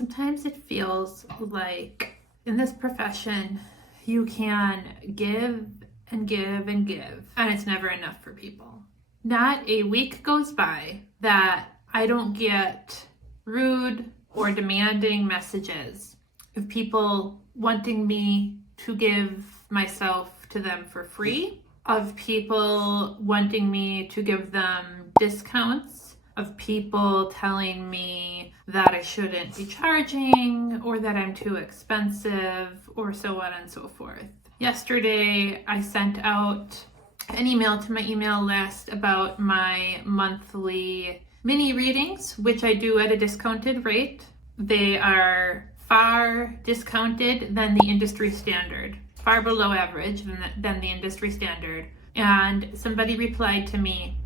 Sometimes it feels like in this profession, you can give and give and give, and it's never enough for people. Not a week goes by that I don't get rude or demanding messages of people wanting me to give myself to them for free, of people wanting me to give them discounts, of people telling me that I shouldn't be charging or that I'm too expensive or so on and so forth. Yesterday, I sent out an email to my email list about my monthly mini readings, which I do at a discounted rate. They are far discounted than the industry standard, far below average than the industry standard. And somebody replied to me,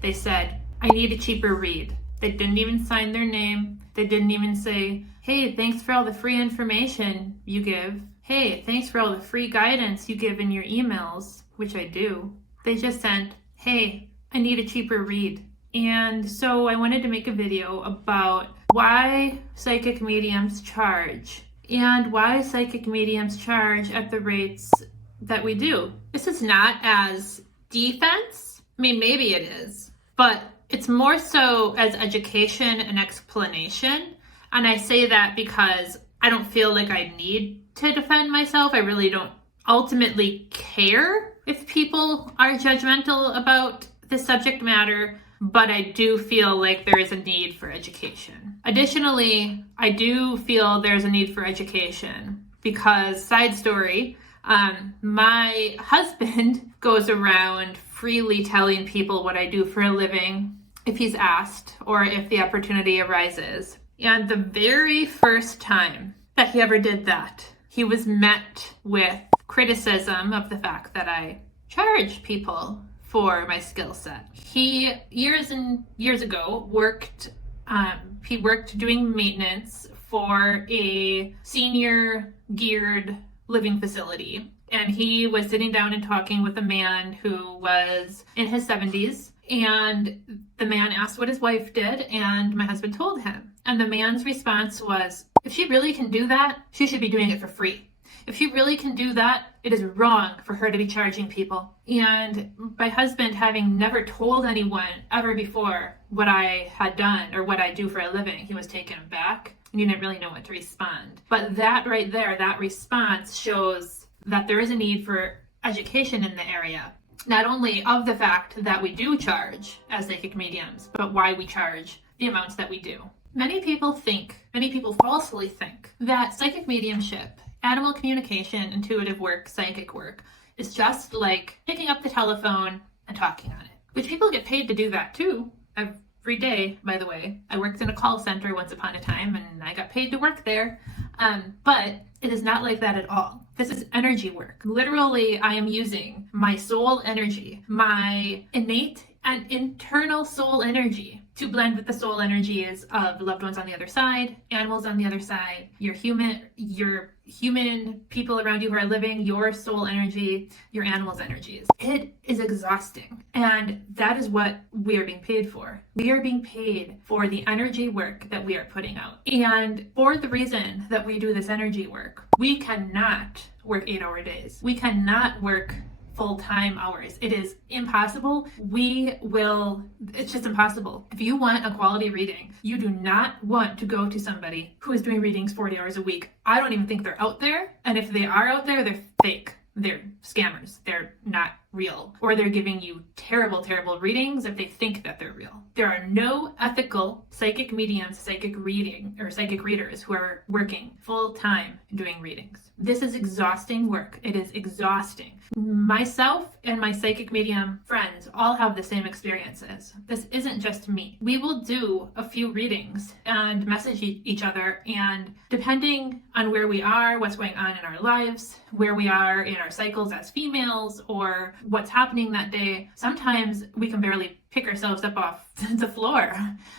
they said, I need a cheaper read. They didn't even sign their name. They didn't even say, hey, thanks for all the free information you give. Hey, thanks for all the free guidance you give in your emails, which I do. They just sent, hey, I need a cheaper read. And so I wanted to make a video about why psychic mediums charge and why psychic mediums charge at the rates that we do. This is not as defense. I mean, maybe it is, but it's more so as education and explanation. And I say that because I don't feel like I need to defend myself. I really don't ultimately care if people are judgmental about the subject matter, but I do feel like there is a need for education. Additionally, I do feel there's a need for education because, side story, my husband goes around freely telling people what I do for a living if he's asked or if the opportunity arises. And the very first time that he ever did that, he was met with criticism of the fact that I charge people for my skill set. He, years and years ago, worked doing maintenance for a senior geared living facility. And he was sitting down and talking with a man who was in his 70s. And the man asked what his wife did, and my husband told him. And the man's response was, if she really can do that, she should be doing it for free. If she really can do that, it is wrong for her to be charging people. And my husband, having never told anyone ever before what I had done or what I do for a living, he was taken aback and he didn't really know what to respond. But that right there, that response shows that there is a need for education in the area. Not only of the fact that we do charge as psychic mediums, but why we charge the amounts that we do. Many people falsely think that psychic mediumship, animal communication, intuitive work, psychic work is just like picking up the telephone and talking on it, which people get paid to do that too. Every day, by the way. I worked in a call center once upon a time and I got paid to work there. But it is not like that at all. This is energy work. Literally, I am using my soul energy, my innate and internal soul energy to blend with the soul energies of loved ones on the other side, animals on the other side, your human people around you who are living, your soul energy, your animals' energies. It is exhausting. And that is what we are being paid for. We are being paid for the energy work that we are putting out. And for the reason that we do this energy work, we cannot work 8-hour days. We cannot work full-time hours. It is impossible. It's just impossible. If you want a quality reading, you do not want to go to somebody who is doing readings 40 hours a week. I don't even think they're out there. And if they are out there, they're fake. They're scammers. They're not real. Or they're giving you terrible, terrible readings if they think that they're real. There are no ethical psychic mediums, psychic readers who are working full-time doing readings. This is exhausting work. It is exhausting. Myself and my psychic medium friends all have the same experiences. This isn't just me. We will do a few readings and message each other, and depending on where we are, what's going on in our lives, where we are in our cycles as females, or what's happening that day, sometimes we can barely pick ourselves up off the floor.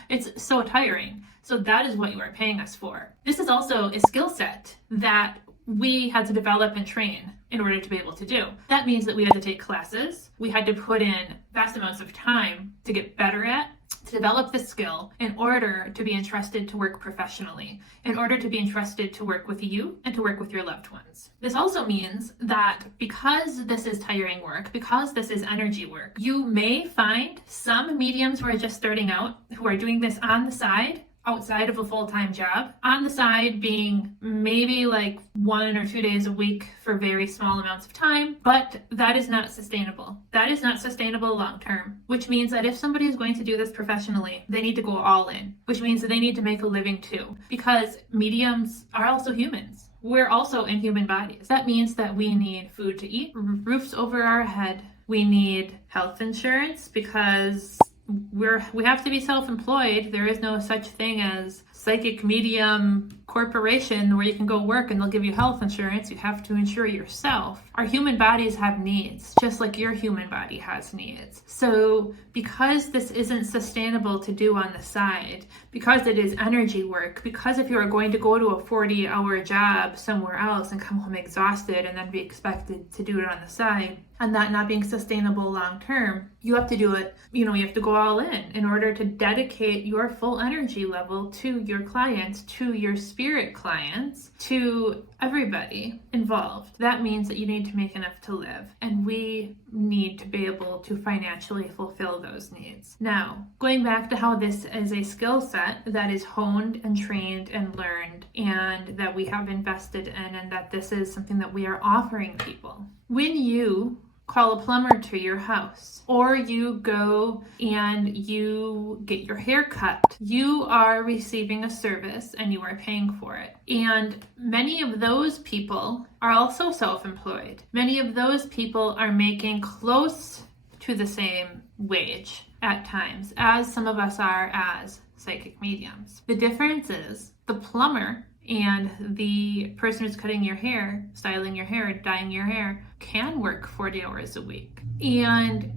It's so tiring. So that is what you are paying us for. This is also a skill set that we had to develop and train in order to be able to do. That means that we had to take classes. We had to put in vast amounts of time to get better at to develop the skill in order to be entrusted to work professionally, in order to be entrusted to work with you and to work with your loved ones. This also means that because this is tiring work, because this is energy work, you may find some mediums who are just starting out, who are doing this on the side, outside of a full-time job, on the side being maybe like 1 or 2 days a week for very small amounts of time, but that is not sustainable. That is not sustainable long-term, which means that if somebody is going to do this professionally, they need to go all in, which means that they need to make a living too, because mediums are also humans. We're also in human bodies. That means that we need food to eat, roofs over our head. We need health insurance because we have to be self-employed. There is no such thing as psychic medium corporation where you can go work and they'll give you health insurance. You have to insure yourself. Our human bodies have needs, just like your human body has needs. So because this isn't sustainable to do on the side, because it is energy work, because if you are going to go to a 40-hour job somewhere else and come home exhausted and then be expected to do it on the side, and that not being sustainable long term, you have to do it, you have to go all in order to dedicate your full energy level to your clients, to your spirit clients, to everybody involved. That means that you need to make enough to live, and we need to be able to financially fulfill those needs. Now, going back to how this is a skill set that is honed and trained and learned, and that we have invested in, and that this is something that we are offering people. When you call a plumber to your house, or you go and you get your hair cut, you are receiving a service and you are paying for it. And many of those people are also self-employed. Many of those people are making close to the same wage at times as some of us are as psychic mediums. The difference is the plumber and the person who's cutting your hair, styling your hair, dyeing your hair, can work 40 hours a week. And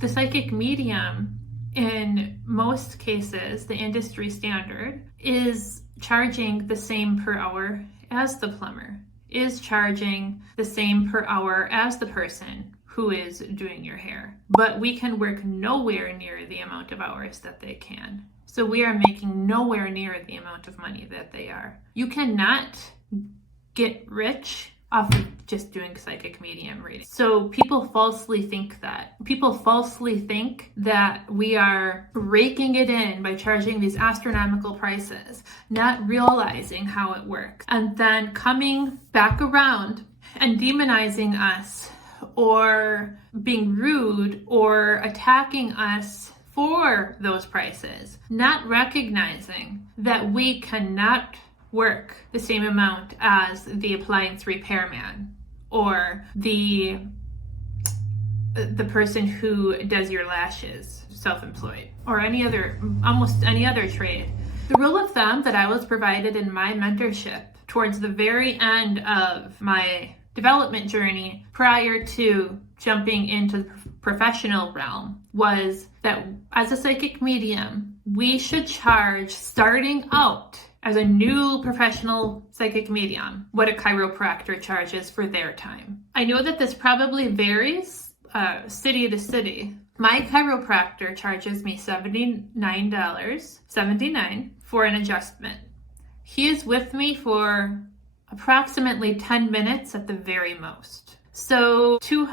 the psychic medium, in most cases, the industry standard, is charging the same per hour as the plumber, is charging the same per hour as the person who is doing your hair. But we can work nowhere near the amount of hours that they can. So we are making nowhere near the amount of money that they are. You cannot get rich off of just doing psychic medium reading. So people falsely think that. People falsely think that we are raking it in by charging these astronomical prices, not realizing how it works, and then coming back around and demonizing us or being rude or attacking us for those prices, not recognizing that we cannot work the same amount as the appliance repairman or the person who does your lashes, self-employed, or almost any other trade. The rule of thumb that I was provided in my mentorship towards the very end of my development journey prior to jumping into the professional realm was that as a psychic medium, we should charge, starting out as a new professional psychic medium, what a chiropractor charges for their time. I know that this probably varies city to city. My chiropractor charges me $79 for an adjustment. He is with me for approximately 10 minutes at the very most. So we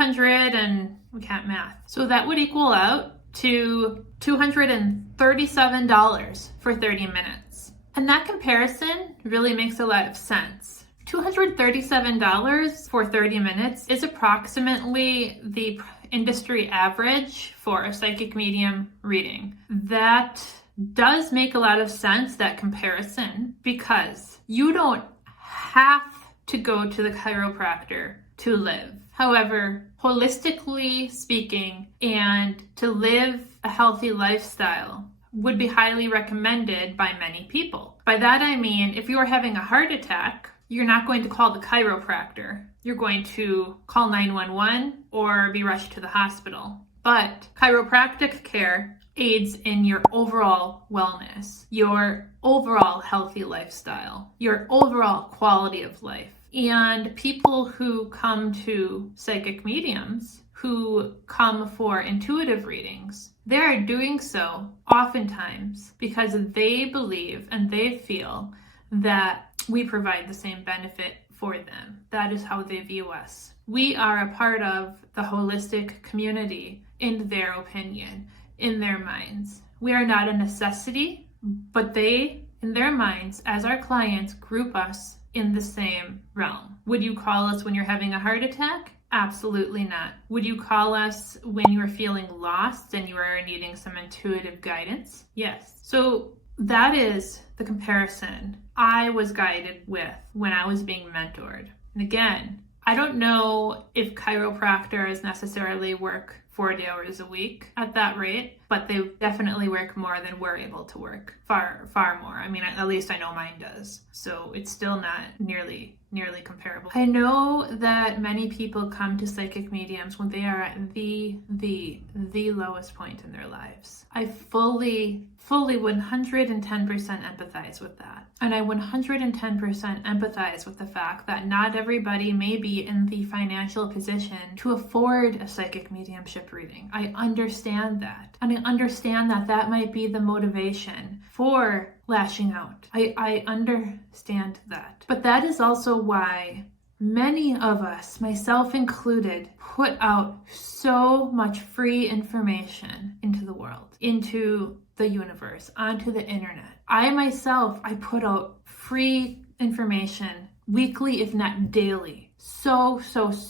can't math. So that would equal out to $237 for 30 minutes. And that comparison really makes a lot of sense. $237 for 30 minutes is approximately the industry average for a psychic medium reading. That does make a lot of sense, that comparison, because you don't have to go to the chiropractor to live. However, holistically speaking, and to live a healthy lifestyle would be highly recommended by many people. By that I mean, if you are having a heart attack, you're not going to call the chiropractor. You're going to call 911 or be rushed to the hospital. But chiropractic care aids in your overall wellness, your overall healthy lifestyle, your overall quality of life. And people who come to psychic mediums who come for intuitive readings, they are doing so oftentimes because they believe and they feel that we provide the same benefit for them. That is how they view us. We are a part of the holistic community in their opinion, in their minds. We are not a necessity, but they, in their minds, as our clients, group us in the same realm. Would you call us when you're having a heart attack? Absolutely not. Would you call us when you are feeling lost and you are needing some intuitive guidance? Yes. So that is the comparison I was guided with when I was being mentored. And again, I don't know if chiropractors necessarily work 40 hours a week at that rate, but they definitely work more than we're able to work. Far more. I mean, at least I know mine does. So it's still not nearly comparable. I know that many people come to psychic mediums when they are at the lowest point in their lives. I fully 110% empathize with that. And I 110% empathize with the fact that not everybody may be in the financial position to afford a psychic mediumship reading. I understand that. And I understand that that might be the motivation for lashing out. I understand that. But that is also why many of us, myself included, put out so much free information into the world, into the universe, onto the internet. I put out free information weekly, if not daily. So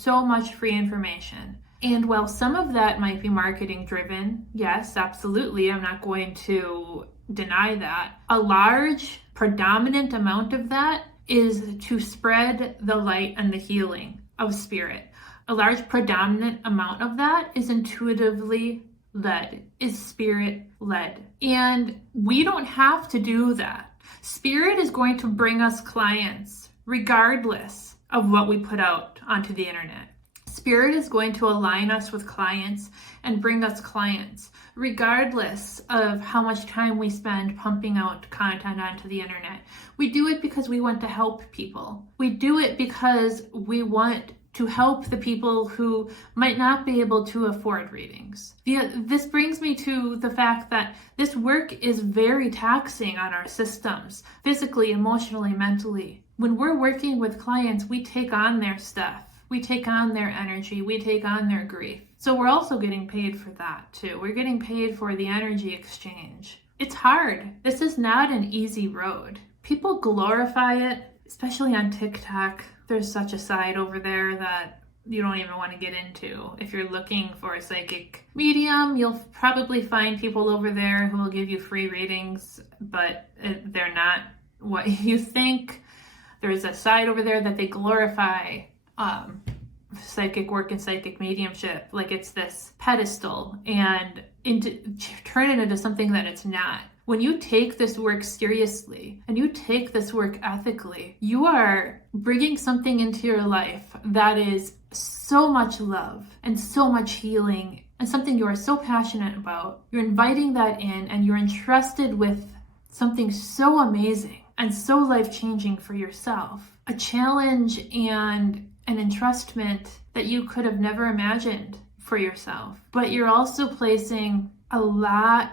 much free information. And while some of that might be marketing driven, yes, absolutely, I'm not going to deny that. A large, predominant amount of that is to spread the light and the healing of spirit. A large, predominant amount of that is intuitively led, is spirit led. And we don't have to do that. Spirit is going to bring us clients regardless of what we put out onto the internet. Spirit is going to align us with clients and bring us clients regardless of how much time we spend pumping out content onto the internet. We do it because we want to help people. We do it because we want to help the people who might not be able to afford readings. This brings me to the fact that this work is very taxing on our systems, physically, emotionally, mentally. When we're working with clients, we take on their stuff. We take on their energy. We take on their grief. So we're also getting paid for that too. We're getting paid for the energy exchange. It's hard. This is not an easy road. People glorify it, especially on TikTok. There's such a side over there that you don't even want to get into. If you're looking for a psychic medium, you'll probably find people over there who will give you free readings, but they're not what you think. There's a side over there that they glorify psychic work and psychic mediumship like it's this pedestal and turn it into something that it's not. When you take this work seriously and you take this work ethically, you are bringing something into your life that is so much love and so much healing and something you are so passionate about. You're inviting that in and you're entrusted with something so amazing and so life-changing for yourself. A challenge and an entrustment that you could have never imagined for yourself. But you're also placing a lot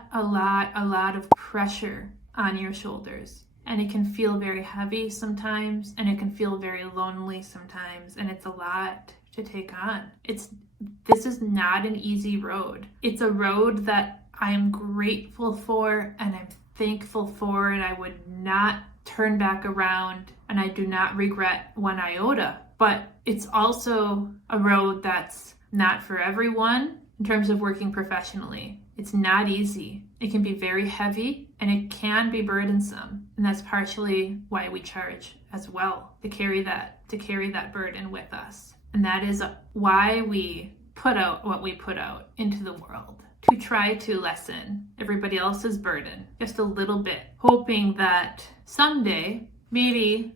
of pressure on your shoulders. And it can feel very heavy sometimes, and it can feel very lonely sometimes, and it's a lot to take on. This is not an easy road. It's a road that I am grateful for and I'm thankful for, and I would not turn back around, and I do not regret one iota. But it's also a road that's not for everyone in terms of working professionally. It's not easy. It can be very heavy and it can be burdensome. And that's partially why we charge as well, to carry that burden with us. And that is why we put out what we put out into the world, to try to lessen everybody else's burden just a little bit, hoping that someday maybe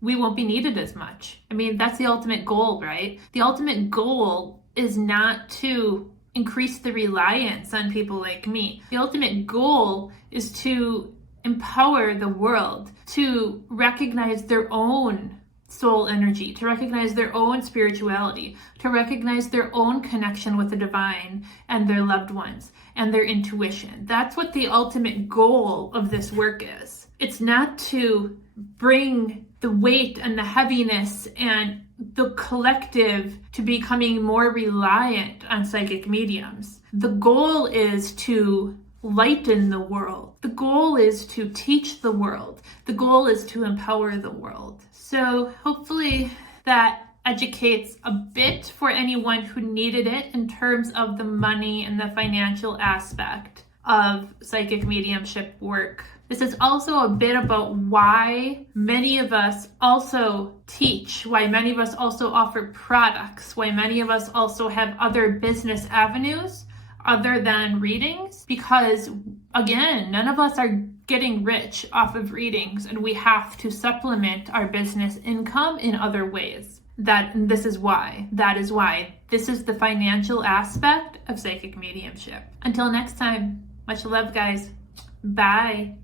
we won't be needed as much. I mean, that's the ultimate goal, right? The ultimate goal is not to increase the reliance on people like me. The ultimate goal is to empower the world to recognize their own soul energy, to recognize their own spirituality, to recognize their own connection with the divine and their loved ones and their intuition. That's what the ultimate goal of this work is. It's not to bring the weight and the heaviness and the collective to becoming more reliant on psychic mediums. The goal is to lighten the world. The goal is to teach the world. The goal is to empower the world. So hopefully that educates a bit for anyone who needed it in terms of the money and the financial aspect of psychic mediumship work. This is also a bit about why many of us also teach, why many of us also offer products, why many of us also have other business avenues other than readings, because again, none of us are getting rich off of readings, and we have to supplement our business income in other ways. That is why this is the financial aspect of psychic mediumship. Until next time, much love, guys. Bye.